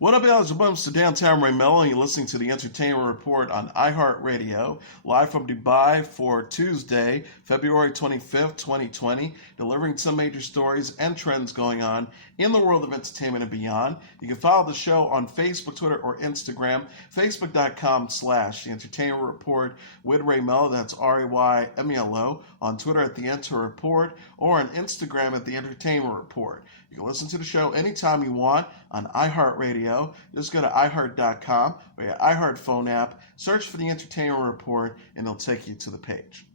What up, y'all? It's your bumps to Downtown Ray Melo, and you're listening to the Entertainment Report on iHeartRadio, live from Dubai for Tuesday, February 25th, 2020, delivering some major stories and trends going on in the world of entertainment and beyond. You can follow the show on Facebook, Twitter, or Instagram, facebook.com/The Entertainment Report with Ray Melo, that's RAYMELO, on Twitter at The Enter Report, or on Instagram at The Entertainment Report. You can listen to the show anytime you want on iHeartRadio. Just go to iHeart.com or your iHeart phone app, search for the Entertainment Report, and it'll take you to the page.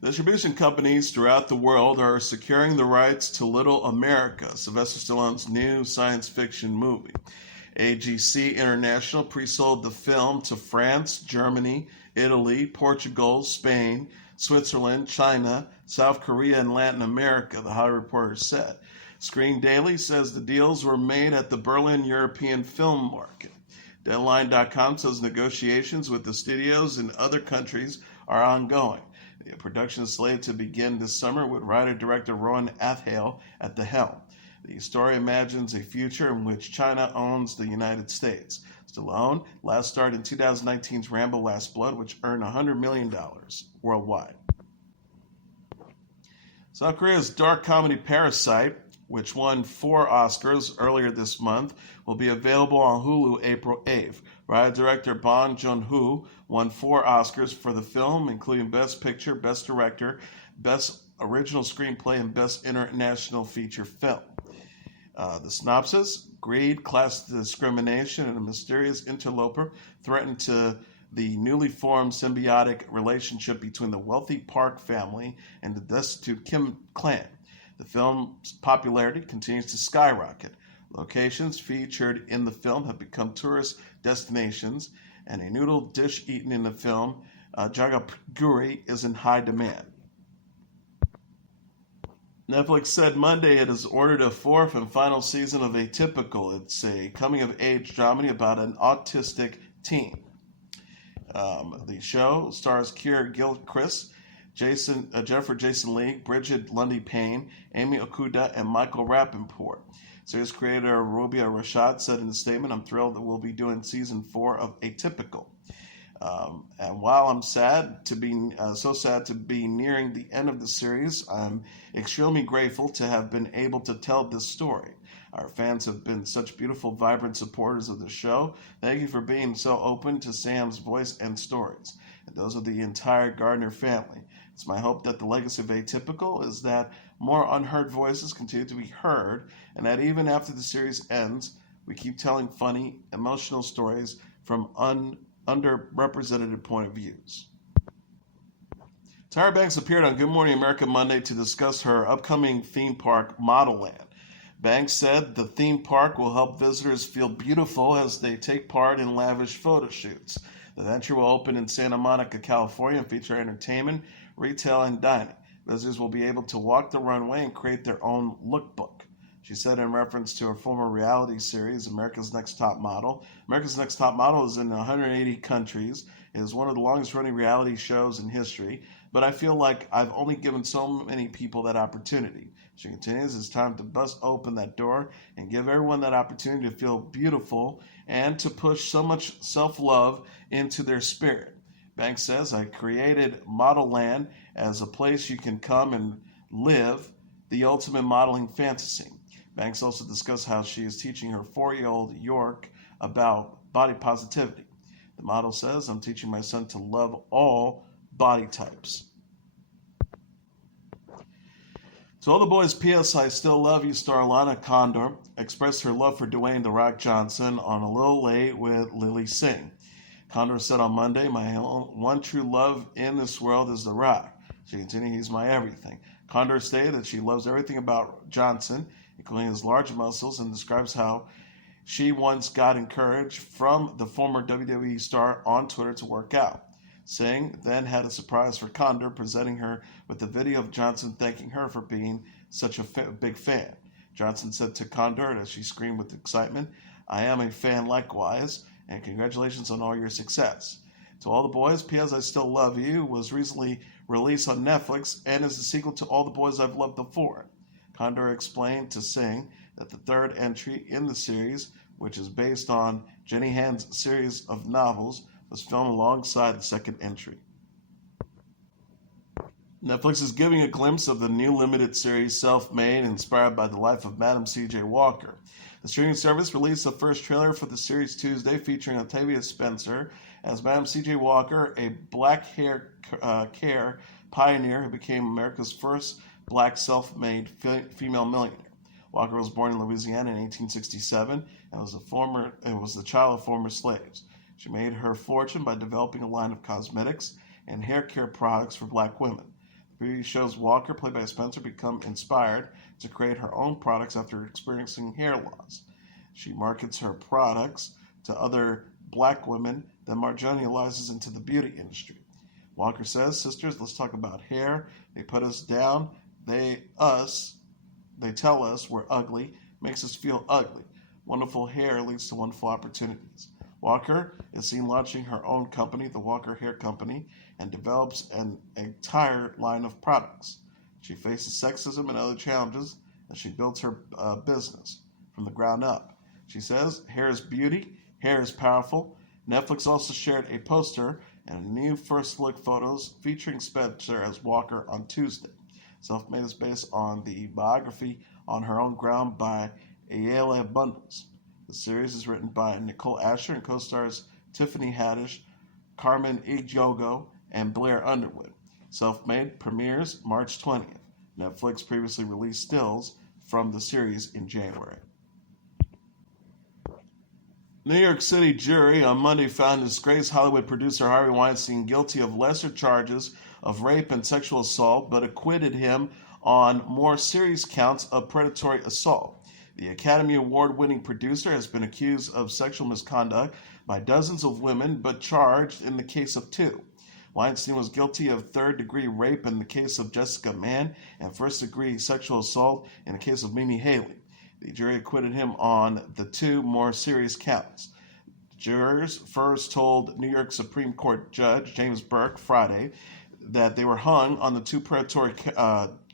Distribution companies throughout the world are securing the rights to Little America, Sylvester Stallone's new science fiction movie. AGC International pre-sold the film to France, Germany, Italy, Portugal, Spain, Switzerland, China, South Korea, and Latin America, the Hollywood Reporter said. Screen Daily says the deals were made at the Berlin European Film Market. Deadline.com says negotiations with the studios in other countries are ongoing. The production is slated to begin this summer with writer-director Rowan Athale at the helm. The story imagines a future in which China owns the United States. Stallone last starred in 2019's Rambo Last Blood, which earned $100 million worldwide. South Korea's dark comedy Parasite, which won 4 Oscars earlier this month, will be available on Hulu April 8th. Writer-director Bong Joon-ho won 4 Oscars for the film, including Best Picture, Best Director, Best Original Screenplay, and Best International Feature Film. The synopsis: greed, class discrimination, and a mysterious interloper threaten to the newly formed symbiotic relationship between the wealthy Park family and the destitute Kim clan. The film's popularity continues to skyrocket. Locations featured in the film have become tourist destinations, and a noodle dish eaten in the film, jagapuri, is in high demand. Netflix said Monday it has ordered a 4th and final season of Atypical. It's a coming-of-age drama about an autistic teen. The show stars Keira Gilchrist, Jennifer Jason Leigh, Bridget Lundy Payne, Amy Okuda, and Michael Rappaport. Series creator Robia Rashad said in a statement, "I'm thrilled that we'll be doing season 4 of Atypical. And while I'm sad to be so sad to be nearing the end of the series, I'm extremely grateful to have been able to tell this story. Our fans have been such beautiful, vibrant supporters of the show. Thank you for being so open to Sam's voice and stories. And those are the entire Gardner family. It's my hope that the legacy of Atypical is that more unheard voices continue to be heard, and that even after the series ends, we keep telling funny, emotional stories from underrepresented point of views." Tyra Banks appeared on Good Morning America Monday to discuss her upcoming theme park, ModelLand. Banks said the theme park will help visitors feel beautiful as they take part in lavish photo shoots. The venture will open in Santa Monica, California, and feature entertainment, retail, and dining. Visitors will be able to walk the runway and create their own lookbook. She said in reference to her former reality series, America's Next Top Model. America's Next Top Model is in 180 countries. It is one of the longest running reality shows in history, but I feel like I've only given so many people that opportunity. She continues, it's time to bust open that door and give everyone that opportunity to feel beautiful and to push so much self-love into their spirit. Banks says, I created ModelLand as a place you can come and live the ultimate modeling fantasy. Banks also discussed how she is teaching her 4-year-old York about body positivity. The model says, I'm teaching my son to love all body types. To all the boys, P.S. I Still Love You star Lana Condor expressed her love for Dwayne "The Rock" Johnson on A Little Late with Lily Singh. Condor said on Monday, my one true love in this world is The Rock. She continued, he's my everything. Condor stated that she loves everything about Johnson, including his large muscles, and describes how she once got encouraged from the former WWE star on Twitter to work out. Singh then had a surprise for Condor, presenting her with a video of Johnson thanking her for being such a big fan. Johnson said to Condor as she screamed with excitement, I am a fan likewise, and congratulations on all your success. To All the Boys, P.S. I Still Love You was recently released on Netflix and is a sequel to All the Boys I've Loved Before. Condor explained to Singh that the third entry in the series, which is based on Jenny Han's series of novels, was filmed alongside the second entry. Netflix is giving a glimpse of the new limited series Self-Made, inspired by the life of Madam C.J. Walker. The streaming service released the first trailer for the series Tuesday, featuring Octavia Spencer as Madam C.J. Walker, a black hair care pioneer who became America's first black self-made female millionaire. Walker was born in Louisiana in 1867 and was the child of former slaves. She made her fortune by developing a line of cosmetics and hair care products for black women. The preview shows Walker, played by Spencer, become inspired to create her own products after experiencing hair loss. She markets her products to other black women, then marginalizes into the beauty industry. Walker says, "Sisters, let's talk about hair. They put us down. They tell us we're ugly, makes us feel ugly. Wonderful hair leads to wonderful opportunities." Walker is seen launching her own company, the Walker Hair Company, and develops an entire line of products. She faces sexism and other challenges as she builds her business from the ground up. She says, "Hair is beauty, hair is powerful." Netflix also shared a poster and new first look photos featuring Spencer as Walker on Tuesday. Self-Made is based on the biography On Her Own Ground by Ayala Bundles. The series is written by Nicole Asher and co-stars Tiffany Haddish, Carmen Ejogo, and Blair Underwood. Self-Made premieres March 20th. Netflix previously released stills from the series in January. New York City jury on Monday found disgraced Hollywood producer Harvey Weinstein guilty of lesser charges of rape and sexual assault, but acquitted him on more serious counts of predatory assault. The Academy Award-winning producer has been accused of sexual misconduct by dozens of women, but charged in the case of 2. Weinstein was guilty of third-degree rape in the case of Jessica Mann and first-degree sexual assault in the case of Mimi Haley. The jury acquitted him on the 2 more serious counts. Jurors first told New York Supreme Court Judge James Burke Friday that they were hung on the 2 predatory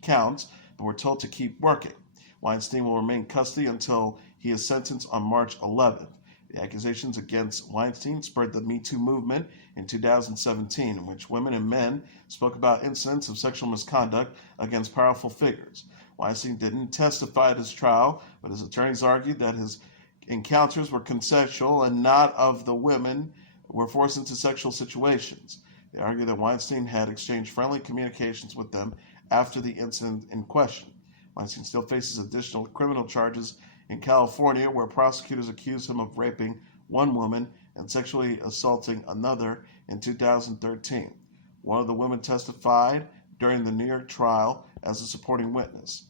counts, but were told to keep working. Weinstein will remain in custody until he is sentenced on March 11th. The accusations against Weinstein spurred the Me Too movement in 2017, in which women and men spoke about incidents of sexual misconduct against powerful figures. Weinstein didn't testify at his trial, but his attorneys argued that his encounters were consensual and not of the women were forced into sexual situations. They argued that Weinstein had exchanged friendly communications with them after the incident in question. Weinstein still faces additional criminal charges in California, where prosecutors accused him of raping one woman and sexually assaulting another in 2013. One of the women testified during the New York trial as a supporting witness.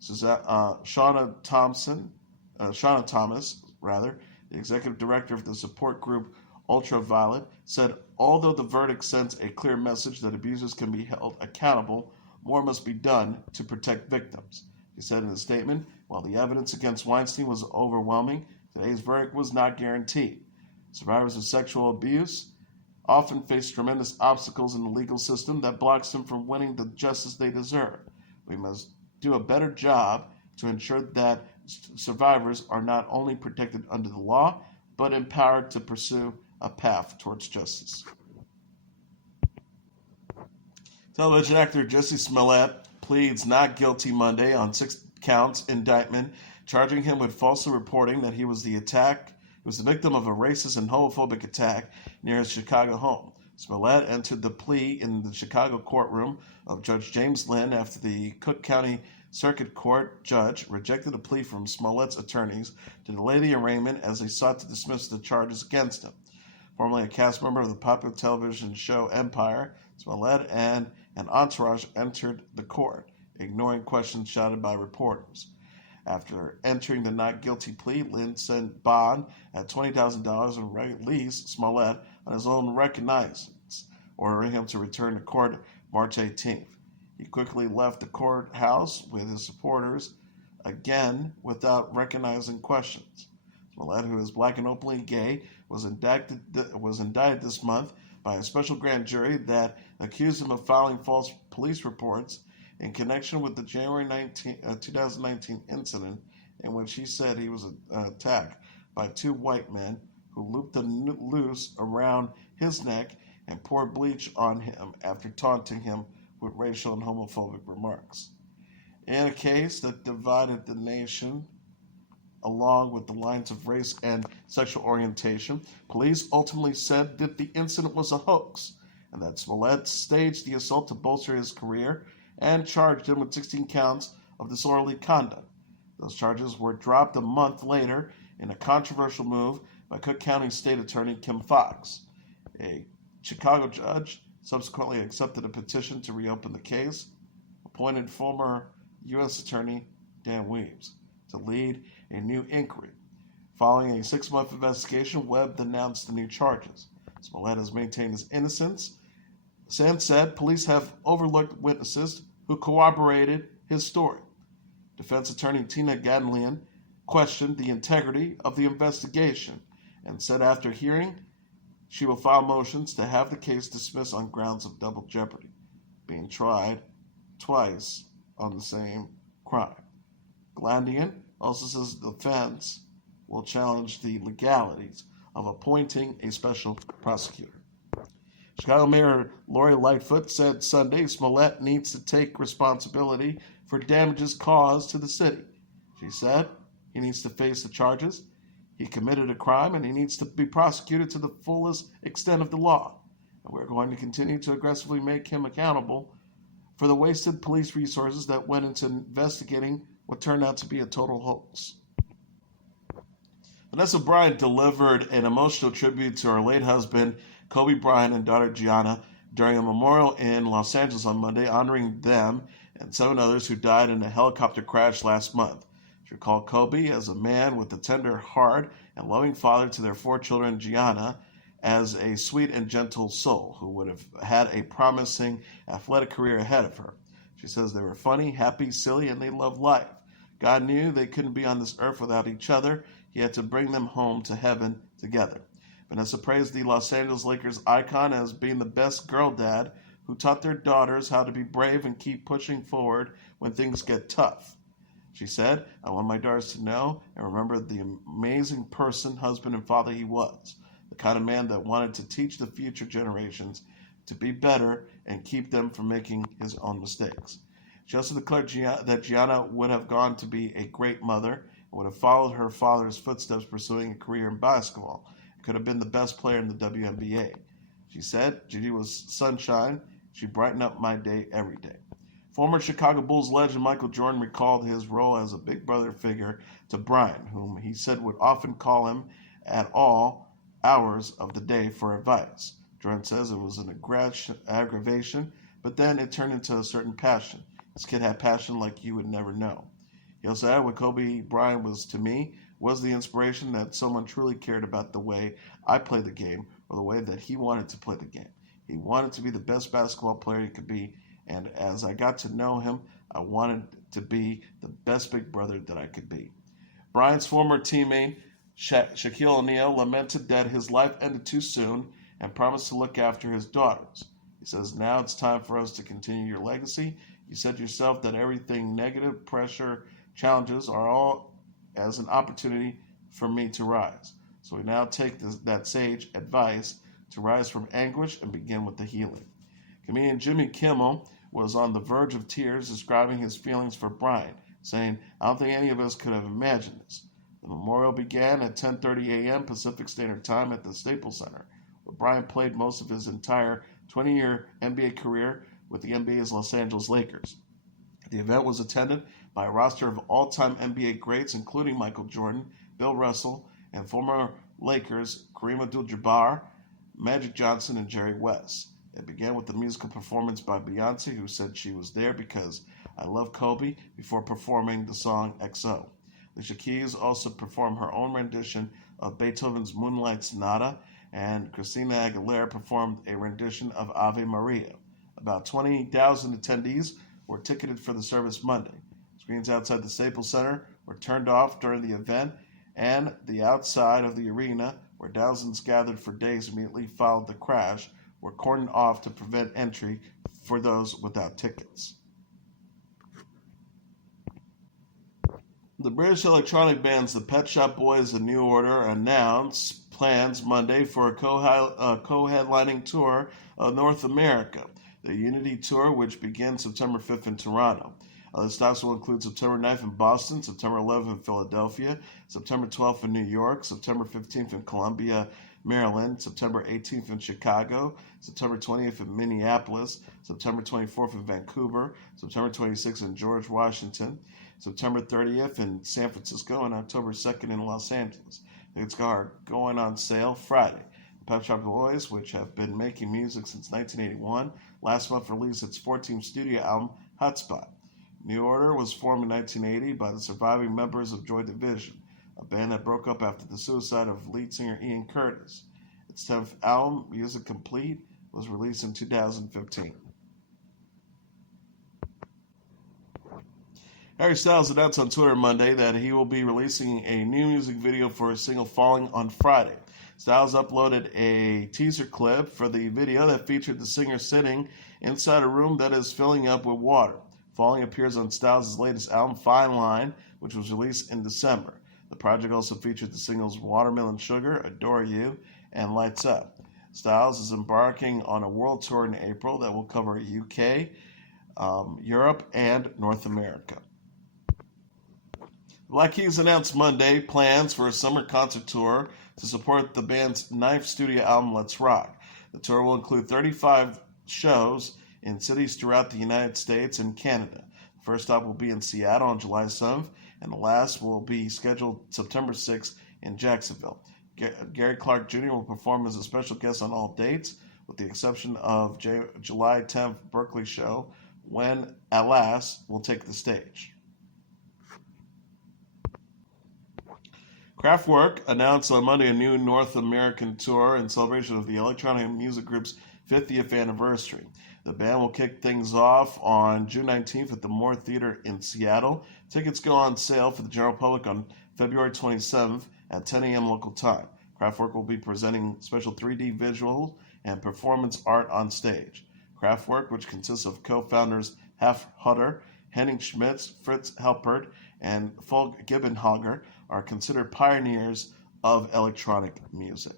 Shauna Thomas, the executive director of the support group Ultraviolet, said, "Although the verdict sends a clear message that abusers can be held accountable, more must be done to protect victims." He said in a statement, "While the evidence against Weinstein was overwhelming, today's verdict was not guaranteed. Survivors of sexual abuse often face tremendous obstacles in the legal system that blocks them from winning the justice they deserve. We must do a better job to ensure that survivors are not only protected under the law, but empowered to pursue a path towards justice." Television actor Jussie Smollett pleads not guilty Monday on 6 counts indictment, charging him with falsely reporting that he was the victim of a racist and homophobic attack near his Chicago home. Smollett entered the plea in the Chicago courtroom of Judge James Lynn after the Cook County Circuit Court judge rejected a plea from Smollett's attorneys to delay the arraignment as they sought to dismiss the charges against him. Formerly a cast member of the popular television show Empire, Smollett and an entourage entered the court, ignoring questions shouted by reporters. After entering the not guilty plea, Lynn sent bond at $20,000 and released Smollett on his own recognizance, ordering him to return to court March 18th. He quickly left the courthouse with his supporters, again without recognizing questions. Smollett, who is black and openly gay, was indicted this month by a special grand jury that accused him of filing false police reports in connection with the January 2019 incident in which he said he was attacked by two white men who looped the noose around his neck and poured bleach on him after taunting him with racial and homophobic remarks. In a case that divided the nation along with the lines of race and sexual orientation, police ultimately said that the incident was a hoax and that Smollett staged the assault to bolster his career and charged him with 16 counts of disorderly conduct. Those charges were dropped a month later in a controversial move by Cook County State Attorney Kim Foxx. A Chicago judge subsequently accepted a petition to reopen the case, appointed former U.S. Attorney Dan Weems to lead a new inquiry. Following a 6-month investigation, Webb announced the new charges. Smollett has maintained his innocence and said police have overlooked witnesses who corroborated his story. Defense attorney Tina Gadlian questioned the integrity of the investigation and said after hearing, she will file motions to have the case dismissed on grounds of double jeopardy, being tried twice on the same crime. Glandian also says the defense will challenge the legalities of appointing a special prosecutor. Chicago Mayor Lori Lightfoot said Sunday Smollett needs to take responsibility for damages caused to the city. She said he needs to face the charges. He committed a crime and he needs to be prosecuted to the fullest extent of the law. And we're going to continue to aggressively make him accountable for the wasted police resources that went into investigating what turned out to be a total hoax. Vanessa Bryant delivered an emotional tribute to her late husband, Kobe Bryant, and daughter Gianna during a memorial in Los Angeles on Monday, honoring them and 7 others who died in a helicopter crash last month. She recalled Kobe as a man with a tender heart and loving father to their 4 children, Gianna as a sweet and gentle soul who would have had a promising athletic career ahead of her. She says they were funny, happy, silly, and they loved life. God knew they couldn't be on this earth without each other. He had to bring them home to heaven together. Vanessa praised the Los Angeles Lakers icon as being the best girl dad who taught their daughters how to be brave and keep pushing forward when things get tough. She said, I want my daughters to know and remember the amazing person, husband, and father he was, the kind of man that wanted to teach the future generations to be better and keep them from making his own mistakes. She also declared that Gianna would have gone to be a great mother and would have followed her father's footsteps pursuing a career in basketball. Could have been the best player in the WNBA. She said, Gigi was sunshine. She brightened up my day every day. Former Chicago Bulls legend Michael Jordan recalled his role as a big brother figure to Bryant, whom he said would often call him at all hours of the day for advice. Jordan says it was an aggravation, but then it turned into a certain passion. This kid had passion like you would never know. He also added what Kobe Bryant was to me was the inspiration that someone truly cared about the way I played the game or the way that he wanted to play the game. He wanted to be the best basketball player he could be, and as I got to know him, I wanted to be the best big brother that I could be. Bryant's former teammate, Shaquille O'Neal, lamented that his life ended too soon and promised to look after his daughters. He says, now it's time for us to continue your legacy. You said yourself that everything negative, pressure, challenges are all as an opportunity for me to rise. So we now take that sage advice to rise from anguish and begin with the healing. Comedian Jimmy Kimmel was on the verge of tears describing his feelings for Bryant, saying, I don't think any of us could have imagined this. The memorial began at 10:30 a.m. Pacific Standard Time at the Staples Center, where Bryant played most of his entire 20-year NBA career with the NBA's Los Angeles Lakers. The event was attended by a roster of all-time NBA greats, including Michael Jordan, Bill Russell, and former Lakers Kareem Abdul-Jabbar, Magic Johnson, and Jerry West. It began with the musical performance by Beyonce, who said she was there because I love Kobe, before performing the song XO. Alicia Keys also performed her own rendition of Beethoven's Moonlight Sonata, and Christina Aguilera performed a rendition of Ave Maria. About 20,000 attendees were ticketed for the service Monday. Screens outside the Staples Center were turned off during the event, and the outside of the arena, where thousands gathered for days immediately followed the crash, were cordoned off to prevent entry for those without tickets. The British electronic bands The Pet Shop Boys and New Order announced plans Monday for a co-headlining tour of North America. The Unity Tour, which begins September 5th in Toronto. Other stops will include September 9th in Boston, September 11th in Philadelphia, September 12th in New York, September 15th in Columbia, Maryland, September 18th in Chicago, September 20th in Minneapolis, September 24th in Vancouver, September 26th in George Washington, September 30th in San Francisco, and October 2nd in Los Angeles. Tickets are going on sale Friday. The Pet Shop Boys, which have been making music since 1981, last month released its 14th studio album, Hotspot. New Order was formed in 1980 by the surviving members of Joy Division, a band that broke up after the suicide of lead singer Ian Curtis. Its 10th album, Music Complete, was released in 2015. Harry Styles announced on Twitter Monday that he will be releasing a new music video for his single Falling on Friday. Styles uploaded a teaser clip for the video that featured the singer sitting inside a room that is filling up with water. Falling appears on Styles' latest album, Fine Line, which was released in December. The project also featured the singles Watermelon Sugar, Adore You, and Lights Up. Styles is embarking on a world tour in April that will cover UK, Europe, and North America. The Black Keys announced Monday plans for a summer concert tour to support the band's 9th studio album, Let's Rock. The tour will include 35 shows in cities throughout the United States and Canada. The first stop will be in Seattle on July 7th, and the last will be scheduled September 6th in Jacksonville. Gary Clark Jr. will perform as a special guest on all dates, with the exception of July 10th Berkeley show, when Alas will take the stage. Kraftwerk announced on Monday a new North American tour in celebration of the electronic music group's 50th anniversary. The band will kick things off on June 19th at the Moore Theater in Seattle. Tickets go on sale for the general public on February 27th at 10 a.m. local time. Kraftwerk will be presenting special 3D visual and performance art on stage. Kraftwerk, which consists of co-founders Haf Hutter, Henning Schmitz, Fritz Helpert, and Fulk Gibbenhager, are considered pioneers of electronic music.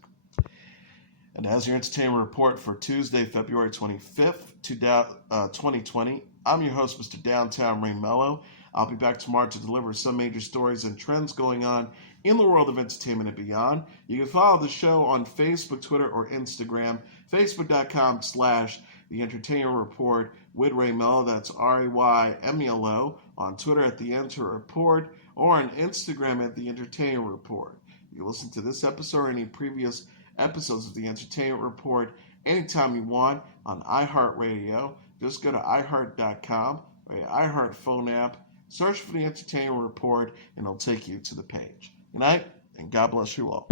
And as your entertainment report for Tuesday, February 25th, 2020, I'm your host, Mr. Downtown Ray Melo. I'll be back tomorrow to deliver some major stories and trends going on in the world of entertainment and beyond. You can follow the show on Facebook, Twitter, or Instagram, facebook.com/The Entertainment Report with Ray Melo. That's RAYMELO. On Twitter at The Enter Report, or on Instagram at The Entertainment Report. You can listen to this episode or any previous episodes of The Entertainment Report anytime you want on iHeartRadio. Just go to iHeart.com or your iHeart phone app, search for The Entertainment Report, and it'll take you to the page. Good night, and God bless you all.